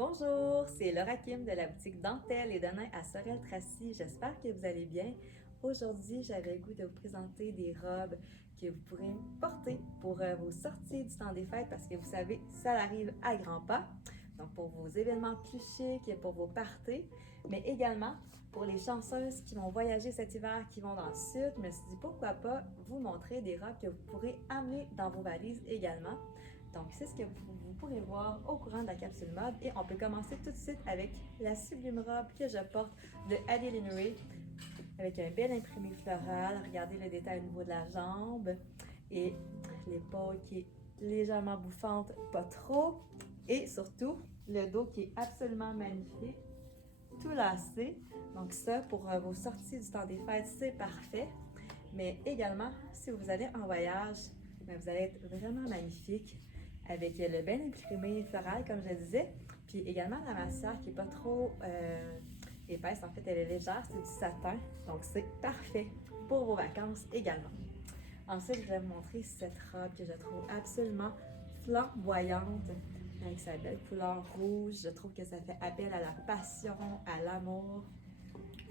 Bonjour, c'est Laura Kim de la boutique Dentelle et Denain à Sorel-Tracy. J'espère que vous allez bien. Aujourd'hui, j'avais le goût de vous présenter des robes que vous pourrez porter pour vos sorties du temps des fêtes parce que vous savez, ça arrive à grands pas. Donc pour vos événements plus chics, pour vos parties, mais également pour les chanceuses qui vont voyager cet hiver, qui vont dans le sud. Je me suis dit pourquoi pas vous montrer des robes que vous pourrez amener dans vos valises également. Donc, c'est ce que vous pourrez voir au courant de la capsule mode et on peut commencer tout de suite avec la sublime robe que je porte de Adeline Ray avec un bel imprimé floral. Regardez le détail au niveau de la jambe et l'épaule qui est légèrement bouffante, pas trop. Et surtout, le dos qui est absolument magnifique, tout lacé. Donc ça, pour vos sorties du temps des fêtes, c'est parfait. Mais également, si vous allez en voyage, vous allez être vraiment magnifique avec le bel imprimé floral, comme je disais. Puis également la matière qui n'est pas trop épaisse. En fait, elle est légère, c'est du satin. Donc, c'est parfait pour vos vacances également. Ensuite, je vais vous montrer cette robe que je trouve absolument flamboyante avec sa belle couleur rouge. Je trouve que ça fait appel à la passion, à l'amour.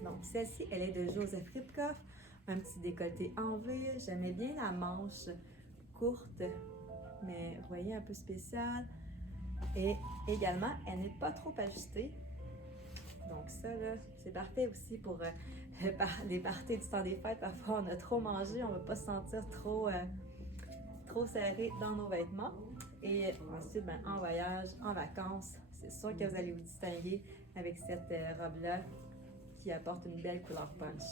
Donc, celle-ci, elle est de Joseph Ribkoff. Un petit décolleté en V. J'aimais bien la manche courte, mais vous voyez, un peu spéciale. Et également, elle n'est pas trop ajustée. Donc ça, là, c'est parfait aussi pour les parties du temps des fêtes. Parfois, on a trop mangé, on ne veut pas se sentir trop serré dans nos vêtements. Et ensuite, en voyage, en vacances, c'est sûr que vous allez vous distinguer avec cette robe-là qui apporte une belle couleur punch.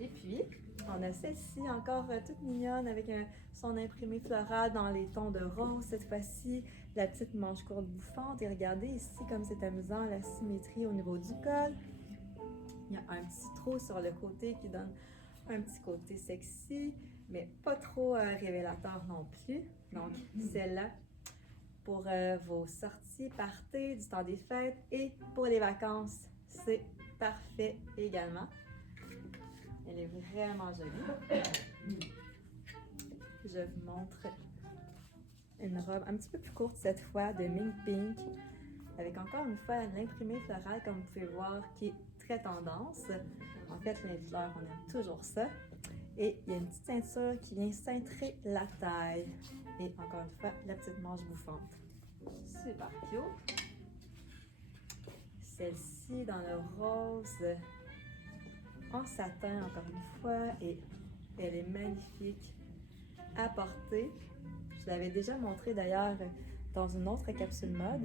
Et puis, on a celle-ci encore toute mignonne avec son imprimé floral dans les tons de rose cette fois-ci, la petite manche courte bouffante. Et regardez ici comme c'est amusant la symétrie au niveau du col. Il y a un petit trou sur le côté qui donne un petit côté sexy, mais pas trop révélateur non plus. Donc celle-là pour vos sorties, parties du temps des fêtes et pour les vacances, c'est parfait également. Elle est vraiment jolie. Je vous montre une robe un petit peu plus courte cette fois de Mink Pink avec encore une fois l'imprimé floral comme vous pouvez voir qui est très tendance. En fait, les fleurs, on aime toujours ça. Et il y a une petite ceinture qui vient cintrer la taille. Et encore une fois, la petite manche bouffante. Super cute. Celle-ci dans le rose en satin encore une fois et elle est magnifique à porter. Je l'avais déjà montré d'ailleurs dans une autre capsule mode.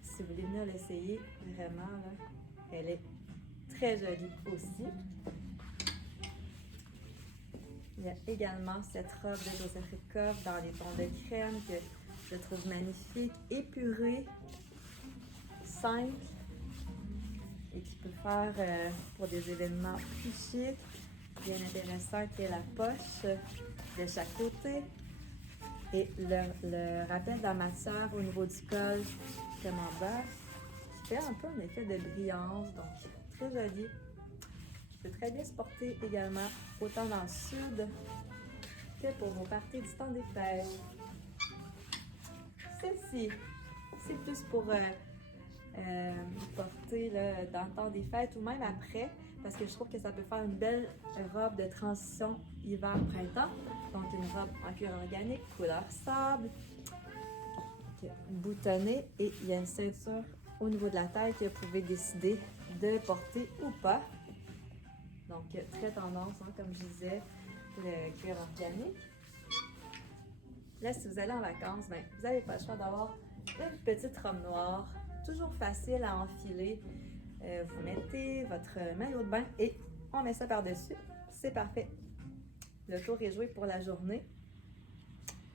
Si vous voulez venir l'essayer, vraiment, là, elle est très jolie aussi. Il y a également cette robe de Joseph Ribkoff dans les tons de crème que je trouve magnifique, épurée, simple et qui peut faire pour des événements plus chics. Bien intéressant qui est la poche de chaque côté et le rappel de la matière au niveau du col comme en bas qui fait un peu un effet de brillance, donc très joli. Je peux très bien se porter également autant dans le sud que pour vos parties du temps des fêtes. Celle-ci, c'est plus pour porter là, dans le temps des fêtes ou même après, parce que je trouve que ça peut faire une belle robe de transition hiver-printemps. Donc une robe en cuir organique, couleur sable, boutonnée et il y a une ceinture au niveau de la taille que vous pouvez décider de porter ou pas. Donc très tendance, hein, comme je disais, le cuir organique. Là, si vous allez en vacances, vous n'avez pas le choix d'avoir une petite robe noire, toujours facile à enfiler. Vous mettez votre maillot de bain et on met ça par-dessus. C'est parfait. Le tour est joué pour la journée.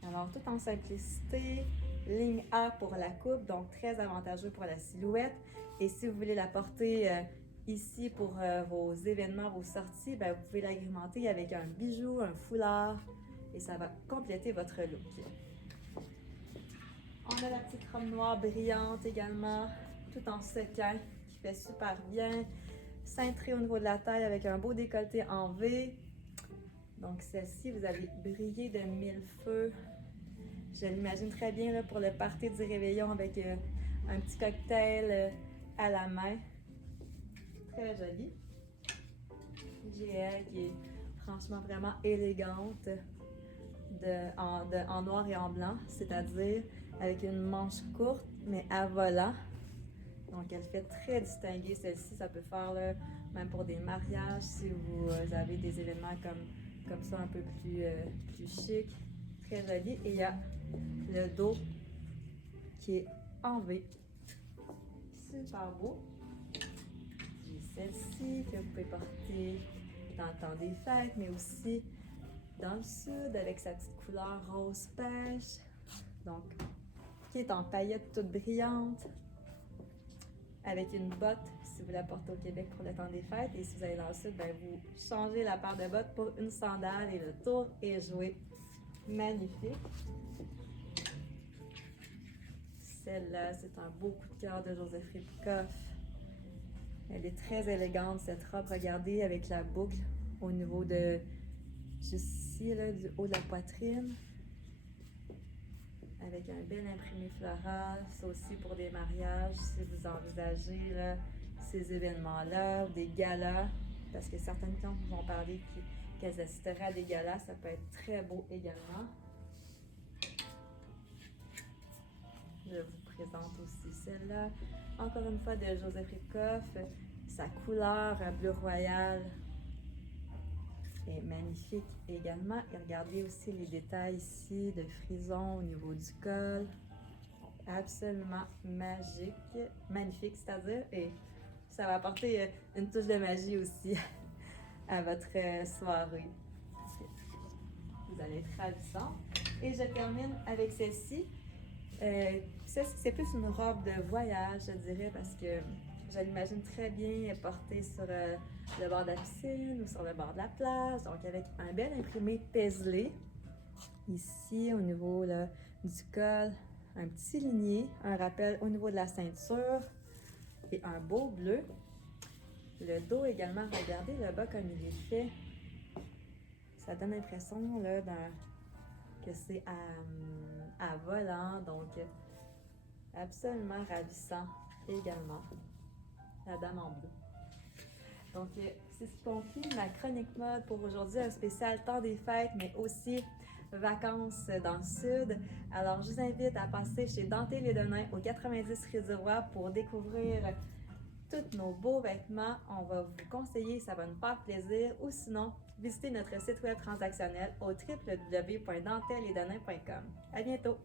Alors, tout en simplicité, ligne A pour la coupe, donc très avantageux pour la silhouette. Et si vous voulez la porter ici pour vos événements, vos sorties, vous pouvez l'agrémenter avec un bijou, un foulard et ça va compléter votre look. On a la petite robe noire brillante également, tout en sequin, qui fait super bien. Cintrée au niveau de la taille avec un beau décolleté en V. Donc celle-ci, vous allez briller de mille feux. Je l'imagine très bien là, pour le party du réveillon avec un petit cocktail à la main. Très joli. J'ai elle qui est franchement vraiment élégante en noir et en blanc, c'est-à-dire avec une manche courte mais à volant. Donc elle fait très distinguée celle-ci, ça peut faire là, même pour des mariages si vous avez des événements comme ça un peu plus chic. Très joli. Et il y a le dos qui est en V. Super beau. J'ai celle-ci que vous pouvez porter dans le temps des fêtes, mais aussi dans le sud avec sa petite couleur rose pêche. Donc, qui est en paillettes toute brillante. Avec une botte si vous la portez au Québec pour le temps des fêtes. Et si vous allez dans le sud, ben vous changez la paire de bottes pour une sandale et le tour est joué. Magnifique. Celle-là, c'est un beau coup de cœur de Joseph Ribkoff. Elle est très élégante, cette robe. Regardez, avec la boucle au niveau de, juste ici, là, du haut de la poitrine. Avec un bel imprimé floral. Ça aussi pour des mariages, si vous envisagez là, ces événements-là, ou des galas. Parce que certaines clientes vous ont parlé qu'elles assisteraient à des galas. Ça peut être très beau également. Je vous présente aussi celle-là. Encore une fois de Joseph Ribkoff. Sa couleur bleu royal est magnifique également. Et regardez aussi les détails ici de frison au niveau du col. Absolument magique. Magnifique, c'est-à-dire. Et ça va apporter une touche de magie aussi à votre soirée. Vous allez être ravissant. Et je termine avec celle-ci. C'est plus une robe de voyage, je dirais, parce que je l'imagine très bien portée sur le bord de la piscine ou sur le bord de la plage. Donc, avec un bel imprimé paisley. Ici, au niveau là, du col, un petit ligné, un rappel au niveau de la ceinture et un beau bleu. Le dos également, regardez le bas comme il est fait. Ça donne l'impression là, que c'est à volant, donc absolument ravissant également. La dame en bleu. Donc, c'est ce qui conclut ma chronique mode pour aujourd'hui, un spécial temps des fêtes, mais aussi vacances dans le sud. Alors, je vous invite à passer chez Dentelle et Denain au 90 rue du Roi pour découvrir tous nos beaux vêtements. On va vous conseiller, ça va nous faire plaisir. Ou sinon, visitez notre site web transactionnel au www.dentelleetdenain.com. À bientôt!